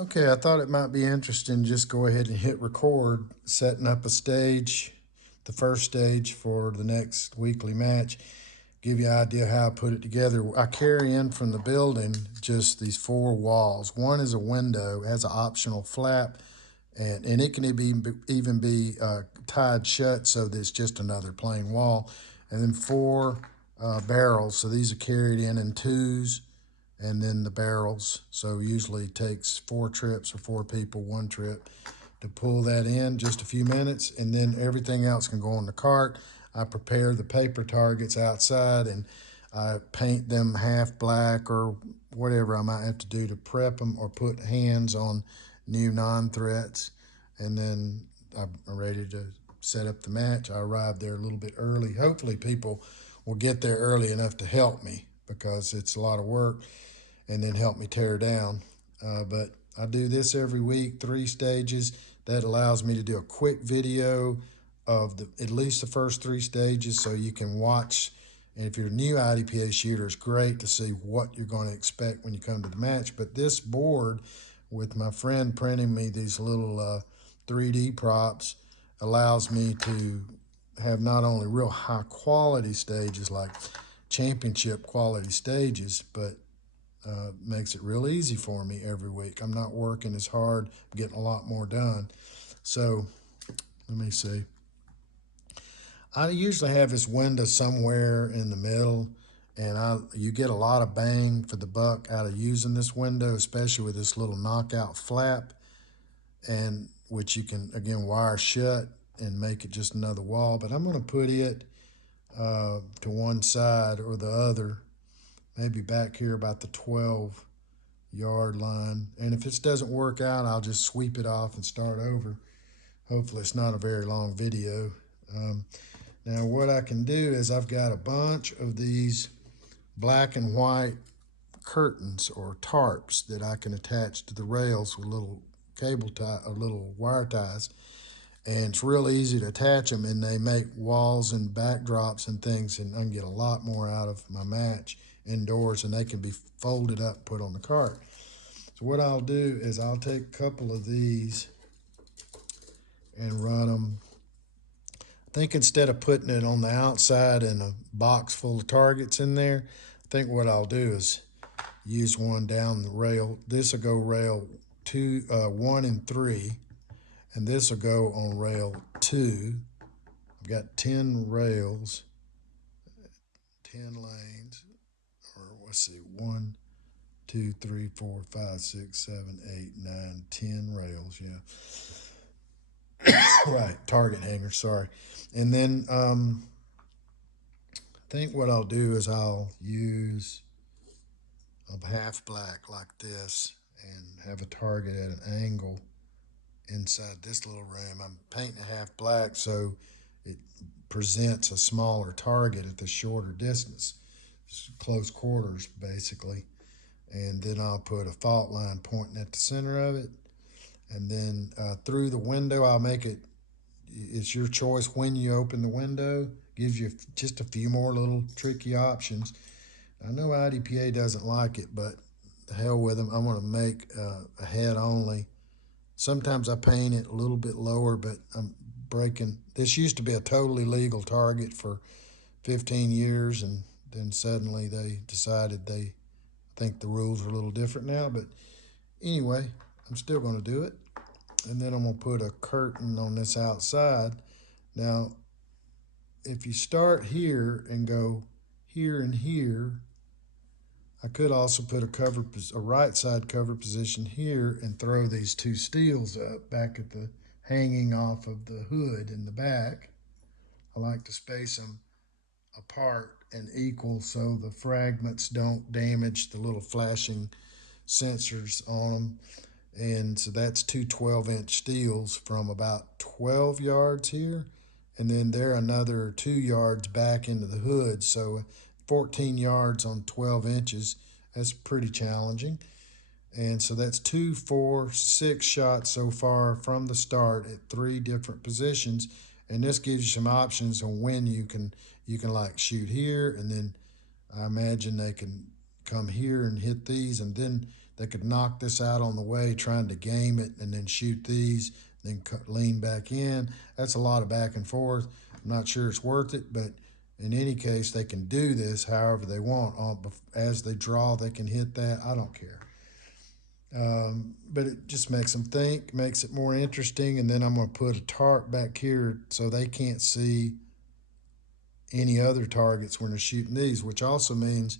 Okay, I thought it might be interesting. Just go ahead and hit record, setting up a stage, the first stage for the next weekly match. Give you an idea how I put it together. I carry in from the building just these four walls. One is a window, has an optional flap, and it can even be tied shut so that it's just another plain wall. And then four barrels. So these are carried in twos, and then the barrels. So usually it takes 4 trips or 4 people, 1 trip to pull that in, just a few minutes, and then everything else can go on the cart. I prepare the paper targets outside and I paint them half black or whatever I might have to do to prep them or put hands on new non-threats. And then I'm ready to set up the match. I arrive there a little bit early. Hopefully people will get there early enough to help me because it's a lot of work and then help me tear down. But I do this every week, 3 stages. That allows me to do a quick video of at least the first 3 stages so you can watch. And if you're a new IDPA shooter, it's great to see what you're going to expect when you come to the match. But this board, with my friend printing me these little 3D props, allows me to have not only real high quality stages like championship quality stages, but makes it real easy for me every week. I'm not working as hard, I'm getting a lot more done. So let me see. I usually have this window somewhere in the middle, and you get a lot of bang for the buck out of using this window, especially with this little knockout flap, and which you can again wire shut and make it just another wall. But I'm going to put it to one side or the other, maybe back here about the 12-yard line. And if this doesn't work out, I'll just sweep it off and start over. Hopefully, it's not a very long video. Um, Now, what I can do is I've got a bunch of these black and white curtains or tarps that I can attach to the rails with little cable tie or little wire ties. And it's real easy to attach them, and they make walls and backdrops and things, and I can get a lot more out of my match indoors, and they can be folded up, put on the cart. So what I'll do is I'll take a couple of these and run them. I think instead of putting it on the outside in a box full of targets in there, I think what I'll do is use one down the rail. This will go rail 1 and 3, and this will go on rail 2. I've got 10 rails, 10 lanes, or let's see, 1, 2, 3, 4, 5, 6, 7, 8, 9, 10 rails. Yeah, right. Target hanger. Sorry. And then I think what I'll do is I'll use a half black like this and have a target at an angle inside this little room. I'm painting a half black so it presents a smaller target at the shorter distance, close quarters basically. And then I'll put a fault line pointing at the center of it. And then through the window, I'll make it, it's your choice when you open the window. Gives you just a few more little tricky options. I know IDPA doesn't like it, but the hell with them. I'm going to make a head only. Sometimes I paint it a little bit lower, but I'm breaking. This used to be a totally legal target for 15 years, and then suddenly they decided they think the rules are a little different now. But anyway, I'm still going to do it. And then I'm going to put a curtain on this outside. Now, if you start here and go here and here, I could also put a right side cover position here and throw these two steels up back at the hanging off of the hood in the back. I like to space them apart and equal so the fragments don't damage the little flashing sensors on them. And so that's two 12-inch steels from about 12 yards here. And then they're another 2 yards back into the hood. So 14 yards on 12 inches, that's pretty challenging. And so that's 2, 4, 6 shots so far from the start at 3 different positions. And this gives you some options on when you can like shoot here, and then I imagine they can come here and hit these, and then They could knock this out on the way, trying to game it, and then shoot these, then lean back in. That's a lot of back and forth. I'm not sure it's worth it, but in any case, they can do this however they want. As they draw, they can hit that. I don't care. But it just makes them think, makes it more interesting. And then I'm going to put a tarp back here so they can't see any other targets when they're shooting these, which also means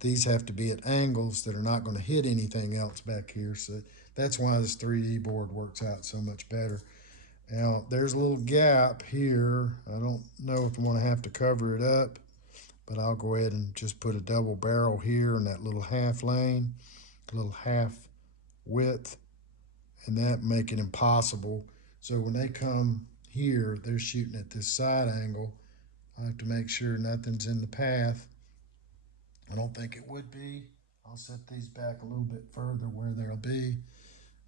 these have to be at angles that are not going to hit anything else back here. So that's why this 3D board works out so much better. Now, there's a little gap here. I don't know if I'm going to have to cover it up, but I'll go ahead and just put a double barrel here in that little half lane, a little half width, and that make it impossible. So when they come here, they're shooting at this side angle. I have to make sure nothing's in the path. I don't think it would be. I'll set these back a little bit further where they'll be.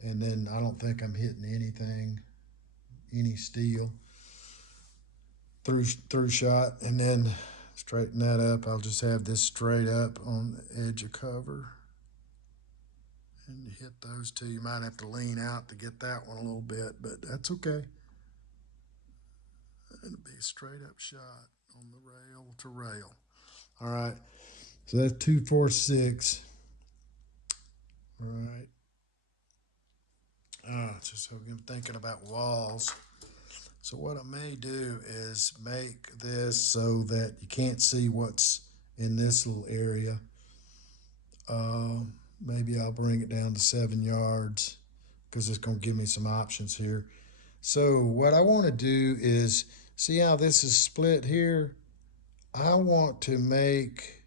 And then I don't think I'm hitting anything, any steel through shot. And then straighten that up. I'll just have this straight up on the edge of cover. And hit those two. You might have to lean out to get that one a little bit, but that's okay. It'll be a straight up shot on the rail to rail. All right. So that's 2, 4, 6. All right. Just so I'm thinking about walls. So what I may do is make this so that you can't see what's in this little area. Maybe I'll bring it down to 7 yards because it's going to give me some options here. So what I want to do is, see how this is split here? I want to make,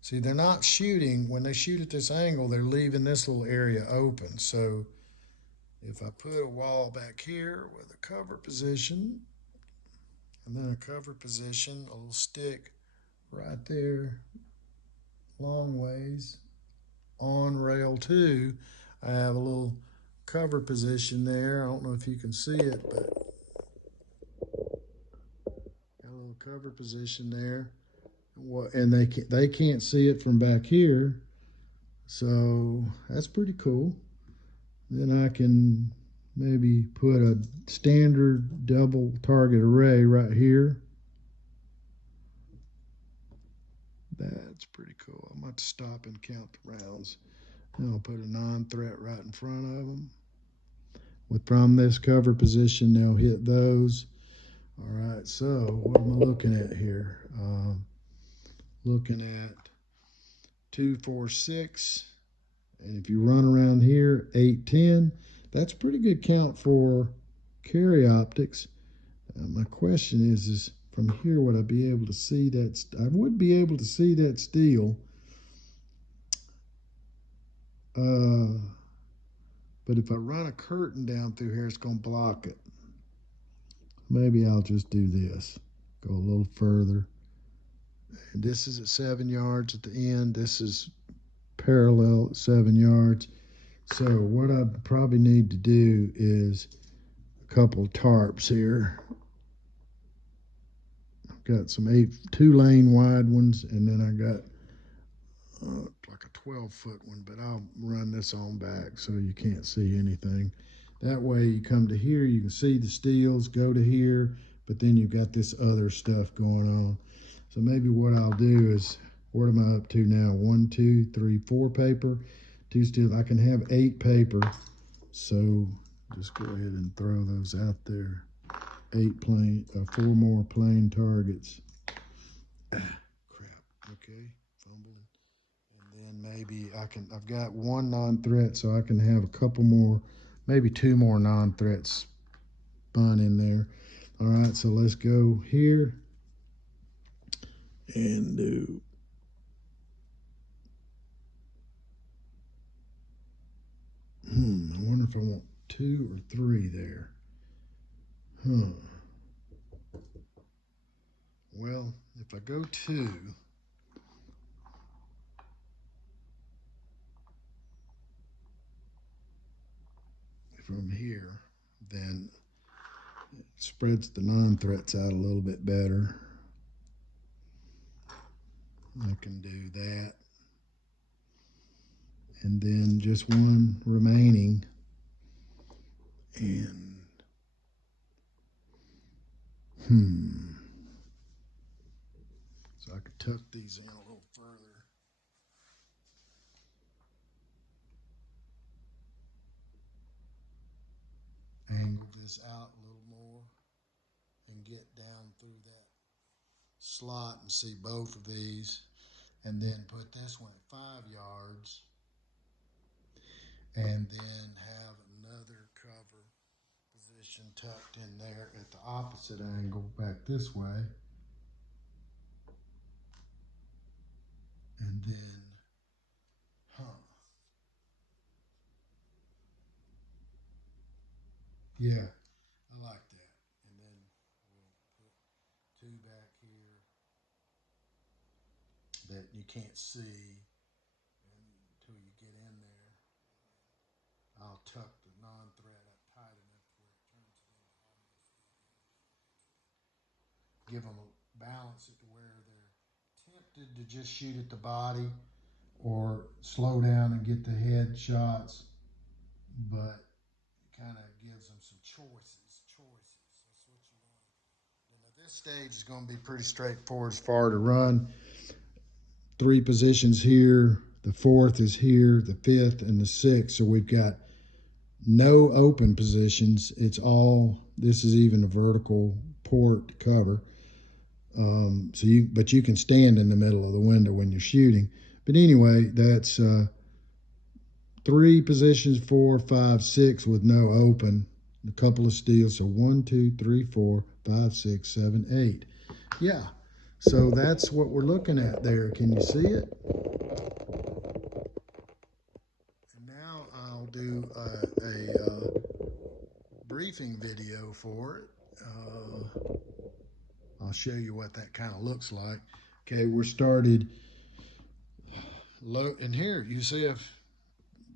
see, they're not shooting. When they shoot at this angle, they're leaving this little area open. So if I put a wall back here with a cover position, and then a cover position, a little stick right there, long ways, on rail 2, I have a little cover position there. I don't know if you can see it, but got a little cover position there. And they can't see it from back here, so that's pretty cool. Then I can maybe put a standard double target array right here. That's pretty cool. I'm going to stop and count the rounds. Then I'll put a non-threat right in front of them. From this cover position, they'll hit those. All right, so what am I looking at here? Looking at 2, 4, 6. And if you run around here, 8, 10. That's a pretty good count for carry optics. My question is from here, would I be able to see that? I would be able to see that steel. But if I run a curtain down through here, it's going to block it. Maybe I'll just do this. Go a little further. And this is at 7 yards at the end. This is parallel at 7 yards. So what I probably need to do is a couple of tarps here. I've got some 2-lane wide ones, and then I got like a 12-foot one, but I'll run this on back so you can't see anything. That way you come to here, you can see the steels, go to here, but then you've got this other stuff going on. So maybe what I'll do is, what am I up to now? 1, 2, 3, 4 paper, 2 steels. I can have 8 paper, so just go ahead and throw those out there. 4 more plain targets. Crap, okay, fumbled. And then maybe I've got 1 non-threat, so I can have a couple more, maybe 2 more non-threats spun in there. All right, so let's go here and do I wonder if I want 2 or 3 there. Well, if I go 2, from here, then it spreads the non-threats out a little bit better. I can do that. and then just one remaining. And so I could tuck these in a little further. Angle this out a little more and get down through that slot and see both of these, and then put this one at 5 yards, and then have another cover position tucked in there at the opposite angle back this way, and then yeah, I like that. And then we'll put 2 back here that you can't see until you get in there. I'll tuck the non-thread up tight enough where it turns it into almost give them a balance it to where they're tempted to just shoot at the body or slow down and get the head shots, but it kind of gives them some choices. That's what you want. And now this stage is going to be pretty straightforward as far to run. 3 positions here, the 4th is here, the 5th and the 6th. So we've got no open positions. It's all, this is even a vertical port cover. But you can stand in the middle of the window when you're shooting. But anyway, that's 3 positions, 4, 5, 6 with no open. A couple of steals. So 1, 2, 3, 4, 5, 6, 7, 8. Yeah. So that's what we're looking at there. Can you see it? And now I'll do a briefing video for it. I'll show you what that kind of looks like. Okay, we're started low, and here you see I've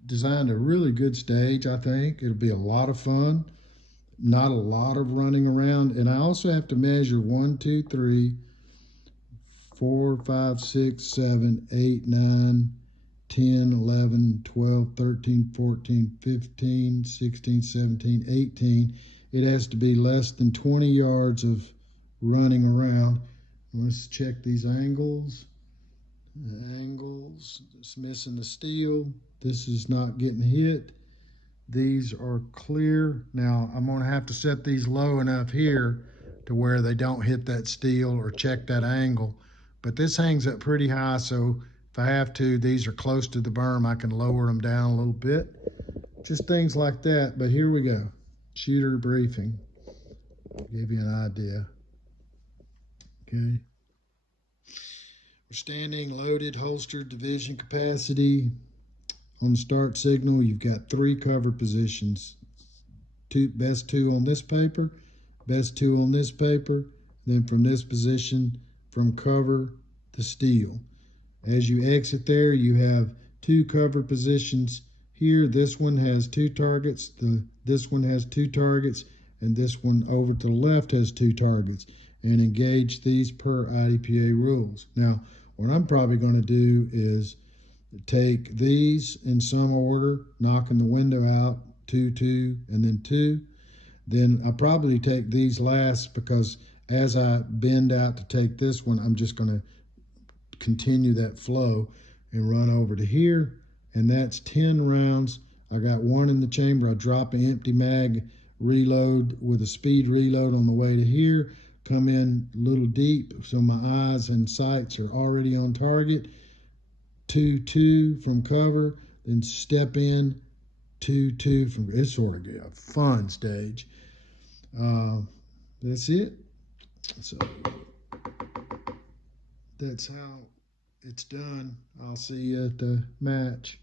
designed a really good stage. I think it'll be a lot of fun, not a lot of running around. And I also have to measure 1, 2, 3, 4, 5, 6, 7, 8, 9, 10, 11, 12, 13, 14, 15, 16, 17, 18. It has to be less than 20 yards of running around. Let's check these angles. It's missing the steel. This is not getting hit. These are clear. Now I'm going to have to set these low enough here to where they don't hit that steel or check that angle. But this hangs up pretty high, so if I have to, these are close to the berm, I can lower them down a little bit. Just things like that. But here we go. Shooter briefing. Give you an idea. Okay. We're standing, loaded, holstered, division capacity. On the start signal, you've got 3 cover positions. Best 2 on this paper, best 2 on this paper. Then from this position, from cover to steel. As you exit there, you have 2 cover positions here. This one has 2 targets. This one has 2 targets, and this one over to the left has 2 targets. And engage these per IDPA rules. Now, what I'm probably going to do is take these in some order, knocking the window out, 2, 2, and then 2. Then I'll probably take these last because as I bend out to take this one, I'm just going to continue that flow and run over to here. And that's 10 rounds. I got 1 in the chamber. I drop an empty mag, reload with a speed reload on the way to here. Come in a little deep so my eyes and sights are already on target. 2, 2 from cover, then step in, 2, 2 from, it's sort of a fun stage. That's it. So that's how it's done. I'll see you at the match.